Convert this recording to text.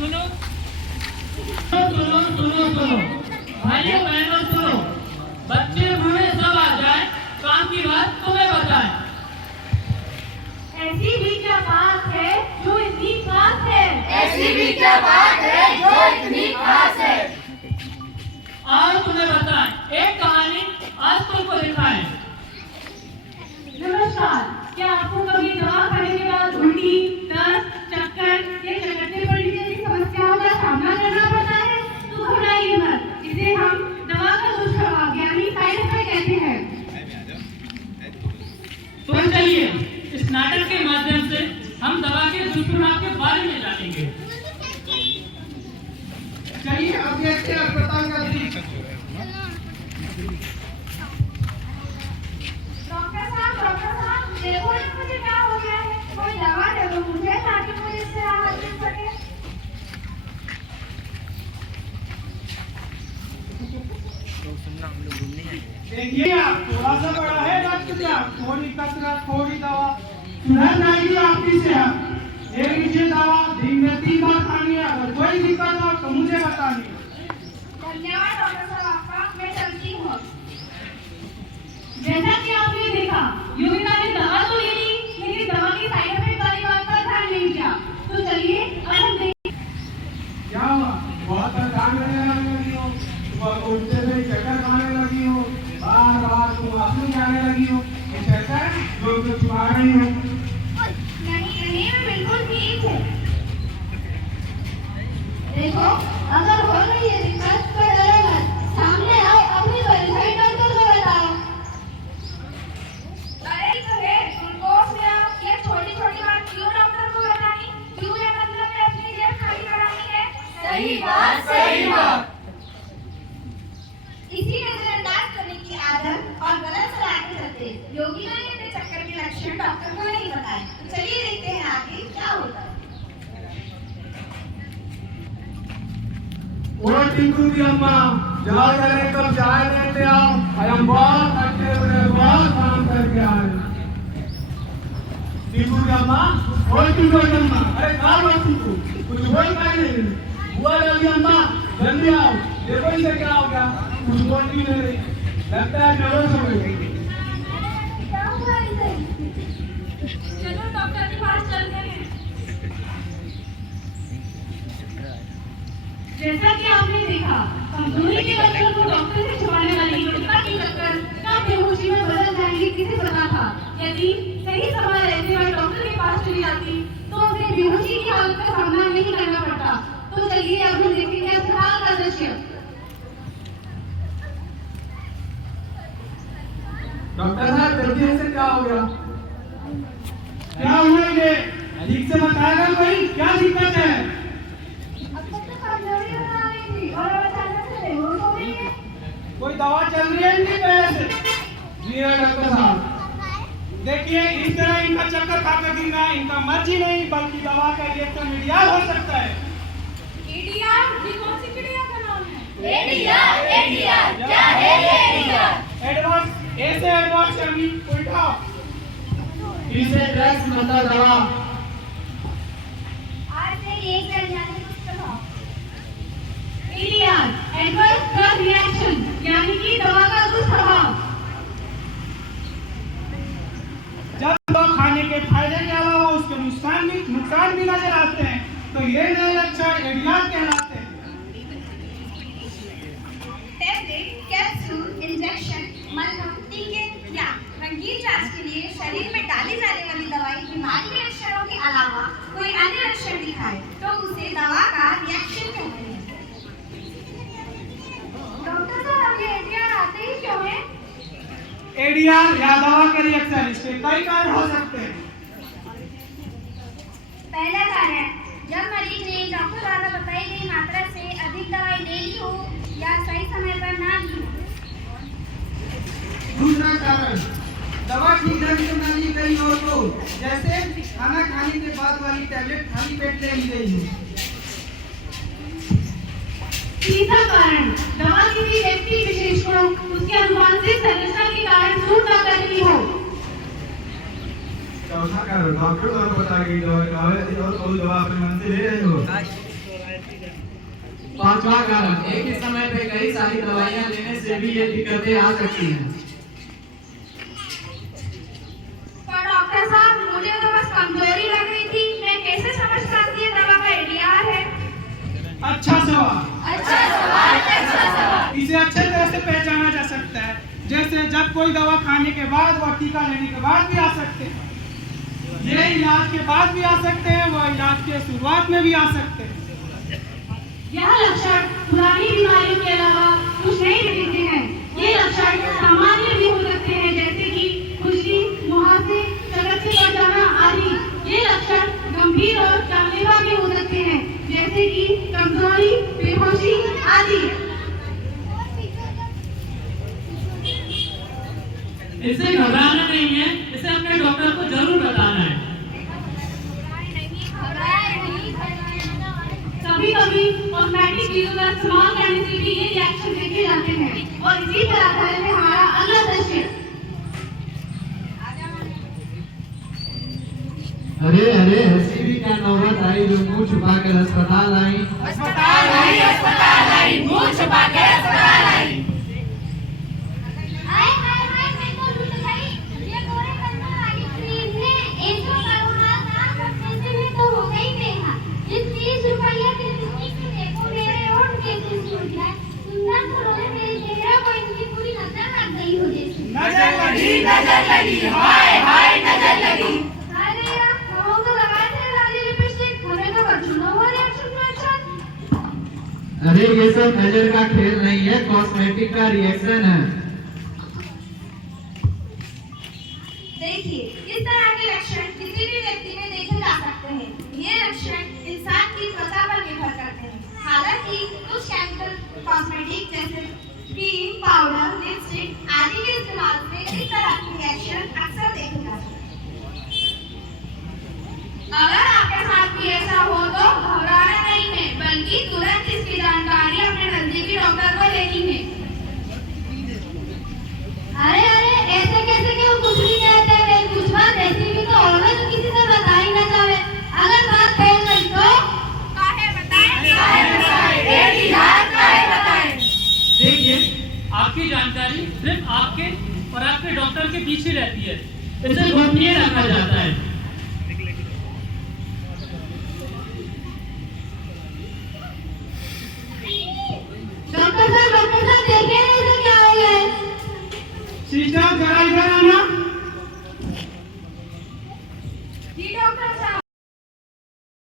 सुनो सुनो सुनो सुनो भाइयों बहनों सुनो, बच्चे बूढ़े सब आ जाए, काम की बात तुम्हें बताएं। ऐसी भी क्या बात है जो इतनी खास है? ऐसी भी क्या बात है जो इतनी खास है? और तुम्हें बताएं, एक कहानी आज तुमको दिखाएं। नमस्कार, क्या आपको कभी दवा खाने के बाद उल्टी, दस्त, चक्कर या चक्कर पड़ने जैसी समस्याओं का सामना करना पड़ता है? तो घबराइए मत, इसे हम दवा का दुष्प्रभाव यानी साइड इफेक्ट कहते हैं। तो चलिए इस नाटक के माध्यम से हम दवा के दुष्प्रभाव के बारे में जानेंगे। चलिए अब देखते हैं अस्पताल का दृश्य। डॉक्टर साहब, देखो मुझे क्या हो गया है, कोई दवा दे दो मुझे ताकि मुझे इससे राहत मिल सके। देखिए आप थोड़ा सा बड़ा है डॉक्टर साहब, थोड़ी कसरत थोड़ी दवा सुधर जाएगी आपकी सेहत। ये लीजिए दवा, दिन में 3 बार खानी है, अगर कोई दिक्कत हो तो मुझे बतानी। धन्यवाद डॉक्टर साहब आपका, मैं चलती हूँ। जैसा कि आपने देखा, योगिता ने दवा तो ले ली, लेकिन दवा की साइड इफेक्ट वाली बात पर ध्यान नहीं दिया। तो चलिए अब हम देखते क्या हुआ? बहुत परेशान रहने लगी हो, सुबह उठते से चक्कर खाने लगी हो, बार बार तुम आंसू जाने लगी हो, ये कैसा है? लोग तो छुपा रही हो। नहीं, मैं बिल्कुल ठीक हूँ। देखो, अगर हो रही है दिक्कत तो डरो मत, सामने आओ, अपनी परेशानी डॉक्टर को बताओ। अरे कहे उनको ये छोटी छोटी बात क्यों डॉक्टर को बतानी? क्यों ये मतलब में अपनी जेब खाली करानी है? सही बात, सही बात। इसी नजरअंदाज करने की आदत और गलत सलाह के चलते योगिता ने अपने चक्कर के लक्षण डॉक्टर को नहीं बताए। तो चलिए देखते हैं आगे क्या होता है। वो टिंकू की अम्मा जाओ जरा एक कप चाय लेते आओ, हम बहुत थके हुए हैं, बहुत काम करके आए। टिंकू की अम्मा, वो टिंकू की अम्मा, अरे कहाँ हो टिंकू? कुछ बोल पाए नहीं? बुआ जल्दी अम्मा, जल्दी आओ, देखो इसे क्या हो गया, कुछ बोलती नहीं रही, लगता है बेहोश हो गई। क्या हुआ इसे? चलो डॉक्टर के पास चलते हैं। जैसा कि आपने देखा, कमजोरी के बच्चों को डॉक्टर से छुपाने वाली योगिता की टक्कर कब बेहोशी में बदल जाएगी किसे पता था? यदि सही समय रहते हुए डॉक्टर के पास चली जाती तो उसे बेहोशी की हालत का सामना नहीं करना पड़ता। तो चलिए अब हम देखेंगे अस्पताल का दृश्य। डॉक्टर साहब जल्दी से क्या हो गया? क्या हुआ ये? ठीक से बताएगा कोई? क्या दिक्कत है? अब तक तो कमजोरी बना रही थी और अब अचानक से बेहोश हो गई है। कोई दवा चल रही है इनकी पहले से? जी हाँ डॉक्टर साहब। देखिए इस तरह इनका चक्कर खा कर गिरना इनका मर्जी नहीं, बल्कि दवा का रिएक्शन मीडिया हो सकता है। एडीआर, ये कौन सी चिड़िया का नाम है? एडीआर, एडीआर, क्या है ये एडीआर? एडवांस, ए से एडवांस यानी उल्टा। इसे ड्रग्स मतलब दवा। आज से ये कर जाने दुष्प्रभाव। एडीआर, एडवर्स ड्रग रिएक्शन यानी कि दवा का दुष्प्रभाव। जब दवा खाने के फायदे के अलावा उसके नुकसान भी नजर आते हैं, तो ये नए लक्षण एडीआर कहलाते हैं। टैबलेट, कैप्सूल, इंजेक्शन, मलहम, टीके या रंगीन जांच के लिए शरीर में डाली जाने वाली दवाई बीमारी के लक्षणों के अलावा कोई अन्य लक्षण दिखाए तो उसे दवा का रिएक्शन कहते हैं। डॉक्टर साहब, ये एडीआर आते ही क्यों है? एडीआर या दवा के रिएक्शन, इसके कई कारण हो सकते हैं। पहला कारण, जब मरीज ने डॉक्टर द्वारा बताई गई मात्रा से अधिक दवाई ले ली हो या सही समय पर ना ली हो। दूसरा कारण, दवा ठीक ढंग से न ली गई हो तो, जैसे खाना खाने के बाद वाली टैबलेट खाली पेट ले ली गई हो। तीसरा कारण, दवा किसी व्यक्ति विशेष को उसके अनुवांशिक संरचना के कारण सूट न करती हो। चौथा कारण, डॉक्टर द्वारा बताई गई दवा अपने मन से ले रहे हो। पांचवा कारण, एक ही समय पे कई सारी दवाइयां लेने से भी ये दिक्कतें आ सकती हैं। पर डॉक्टर साहब, मुझे तो बस कमजोरी लग रही थी, मैं कैसे समझ सकती है दवा का एडीआर है? अच्छा सवाल। इसे अच्छे तरह से पहचाना जा सकता है, जैसे जब कोई दवा खाने के बाद व टीका लेने के बाद भी आ सकते हैं। ये इलाज के बाद भी आ सकते हैं, वो इलाज के शुरुआत में भी आ सकते हैं। यह लक्षण पुरानी बीमारियों के अलावा कुछ नहीं दिखते हैं। ये लक्षण सामान्य भी हो सकते हैं, जैसे कि खुजली, मुहासे, चक्कर से बढ़ जाना आदि। ये लक्षण गंभीर और जानलेवा भी हो सकते हैं, जैसे कि कमजोरी, बेहोशी आदि। इसे घबराना नहीं है, इसे अपने डॉक्टर को जरूर बताना है। कभी कभी कॉस्मेटिक चीजों का इस्तेमाल करने से भी ये रिएक्शन देखे जाते हैं, और इसी तरह है हमारा अगला दृश्य। अरे ऐसी भी क्या नौबत आई जो मुंह छुपा कर अस्पताल आई। मुंह छुपा के अस्पताल आई। हाय हाय हाय, मैं तो लुट गई। ये गोरे करने वाली क्रीम ने ऐसा करोना नाम रखने से मैं तो हो गई बेहा। इस 30 रुपया के लिपस्टिक में देखो मेरे होंठ कैसे सूख गए। सुंदर करोगे मेरे चेहरे को, इनकी पूरी नजर लग गई हो जैसे। नजर लगी, हाय नजर लगी। अरे यार, हम तो लगाए थे लाली लिपस्टिक, हमें तो बचूना हुआ रिएक्शन में। अच्छा, अरे ये सब नजर का खेल नहीं है, कॉस्मेटिक का रिएक्शन है। देखिए, इस तरह के लक्षण किसी भी व्यक्ति में देखे जा सकते हैं। ये लक्षण इंसान की त्वचा पर निर्भर करते हैं। हालांकि कुछ केमिकल कॉस्मेटिक जैसे क्रीम, पाउडर, लिपस्टिक आदि के इस्तेमाल से इस तरह के रिएक्शन अक्सर देखे जाते हैं। अगर आपके साथ भी ऐसा हो तो घबराना नहीं है, बल्कि तुरंत इसकी जानकारी अपने नजदीकी डॉक्टर को लेनी है। अरे ऐसे कैसे क्यों कुछ भी कहते हैं? कुछ बात ऐसी भी तो होगा जो किसी से बताई ना जाए। अगर बात फैल गई तो काहे बताएं? देखिए, आपकी जानकारी सिर्फ आपके और आपके डॉक्टर के बीच ही रहती है। इसे गोपनीय रखा जाता है। डॉक्टर साहब देखिए ना, इसे क्या हो गया है? सिस्टर जरा इधर आना।